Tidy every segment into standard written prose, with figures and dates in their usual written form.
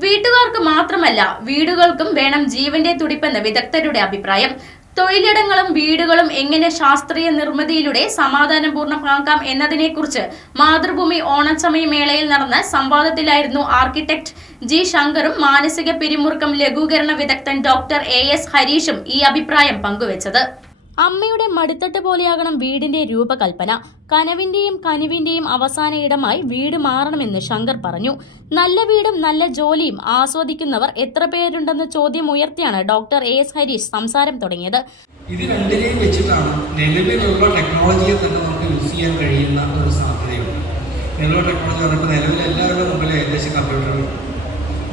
വീട്ടുകാർക്ക് മാത്രമല്ല വീടുകൾക്കും വേണം ജീവന്റെ തുടിപ്പെന്ന് വിദഗ്ധരുടെ അഭിപ്രായം. തൊഴിലിടങ്ങളും വീടുകളും എങ്ങനെ ശാസ്ത്രീയ നിർമ്മിതിയിലൂടെ സമാധാനപൂർണ്ണമാക്കാം എന്നതിനെക്കുറിച്ച് മാതൃഭൂമി ഓണച്ചമയ മേളയിൽ നടന്ന സംവാദത്തിലായിരുന്നു ആർക്കിടെക്ട് ജി ശങ്കറും മാനസിക പിരിമുറുക്കം ലഘൂകരണ വിദഗ്ധൻ ഡോക്ടർ AS ഹരീഷും ഈ അഭിപ്രായം പങ്കുവച്ചത്. അമ്മയുടെ മടിത്തട്ട് പോലെയാകണം വീടിന്റെ രൂപകൽപ്പന. കനവിന്റെയും കനിവിന്റെയും അവസാന ഇടമായി വീട് മാറണമെന്ന് ശങ്കർ പറഞ്ഞു. നല്ല വീടും നല്ല ജോലിയും ആസ്വദിക്കുന്നവർ എത്ര പേരുണ്ടെന്ന ചോദ്യം ഉയർത്തിയാണ് ഡോക്ടർ AS ഹരീഷ് സംസാരം തുടങ്ങിയത്. ഇത് രണ്ടിനെയും വെച്ചിട്ടാണ് നിലവിലുള്ള ടെക്നോളജിയെ തന്നെ നമുക്ക് യൂസ് ചെയ്യാൻ കഴിയുന്ന ഒരു സാധ്യതയുണ്ട്. നിലവിലുള്ള ടെക്നോളജി പറഞ്ഞപ്പോൾ നിലവിൽ എല്ലാവരുടെ മുമ്പിൽ ഏകദേശം കമ്പ്യൂട്ടറുകളുണ്ട്.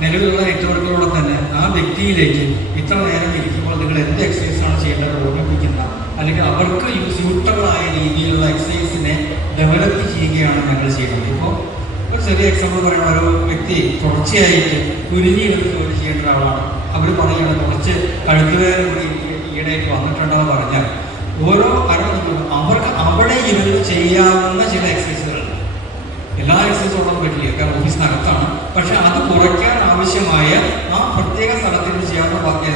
നിലവിലുള്ള നെറ്റ്വർക്കുകളോടെ തന്നെ ആ വ്യക്തിയിലേക്ക് ഇത്ര നേരം ഇരിക്കുമ്പോൾ നിങ്ങൾ എന്ത് എക്സസൈസാണ് ചെയ്യേണ്ടത് ഓർമ്മിപ്പിക്കുന്ന അല്ലെങ്കിൽ അവർക്ക് സ്യൂട്ടബിളായ രീതിയിലുള്ള എക്സസൈസിനെ ഡെവലപ്പ് ചെയ്യുകയാണ് ഞങ്ങൾ ചെയ്യുന്നത്. ഇപ്പോൾ ഒരു ചെറിയ എക്സാമ്പിൾ പറയുന്ന ഒരു വ്യക്തി തുടർച്ചയായിട്ട് കുനിഞ്ഞിരുന്ന് ജോലി ചെയ്യേണ്ട ഒരാളാണ്. അവർ പറയുകയാണ് കുറച്ച് കഴുത്തുവേദന കൂടി ഈയിടെയായിട്ട് വന്നിട്ടുണ്ടെന്ന് പറഞ്ഞാൽ ഓരോ അരമണിക്കൂർ അവർക്ക് അവിടെ ഇരുന്ന് ചെയ്യാവുന്ന ചില എക്സസൈസുകളുണ്ട്. എല്ലാ എക്സസൈസും പറ്റില്ല, കാരണം ഓഫീസിനകത്താണ്. പക്ഷെ അത് കുറയ്ക്കാൻ ആവശ്യമായ ആ പ്രത്യേക സ്ഥലത്തിന് ചെയ്യാവുന്ന ബാക്കി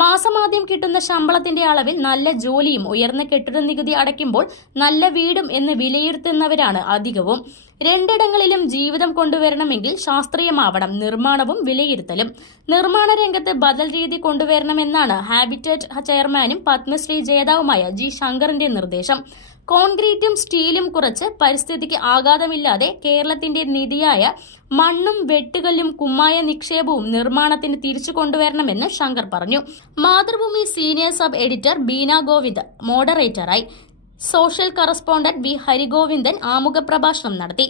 മാസമാദ്യം കിട്ടുന്ന ശമ്പളത്തിന്റെ അളവിൽ നല്ല ജോലിയും ഉയർന്ന കെട്ടിട നികുതി അടയ്ക്കുമ്പോൾ നല്ല വീടും എന്ന് വിലയിരുത്തുന്നവരാണ് അധികവും. രണ്ടിടങ്ങളിലും ജീവിതം കൊണ്ടുവരണമെങ്കിൽ ശാസ്ത്രീയമാവണം നിർമ്മാണവും വിലയിരുത്തലും. നിർമ്മാണ രംഗത്ത് ബദൽ രീതി കൊണ്ടുവരണമെന്നാണ് ഹാബിറ്റേറ്റ് ചെയർമാനും പത്മശ്രീ ജേതാവുമായ ജി ശങ്കറിന്റെ നിർദ്ദേശം. കോൺക്രീറ്റും സ്റ്റീലും കുറച്ച് പരിസ്ഥിതിക്ക് ആഘാതമില്ലാതെ കേരളത്തിന്റെ നിധിയായ മണ്ണും വെട്ടുകല്ലും കുമ്മായ നിക്ഷേപവും നിർമ്മാണത്തിന് തിരിച്ചു കൊണ്ടുവരണമെന്ന് ശങ്കർ പറഞ്ഞു. Mathrubhumi senior sub editor Beena Govind മോഡറേറ്ററായി. സോഷ്യൽ കറസ്പോണ്ടന്റ് B ഹരിഗോവിന്ദൻ ആമുഖ പ്രഭാഷണം നടത്തി.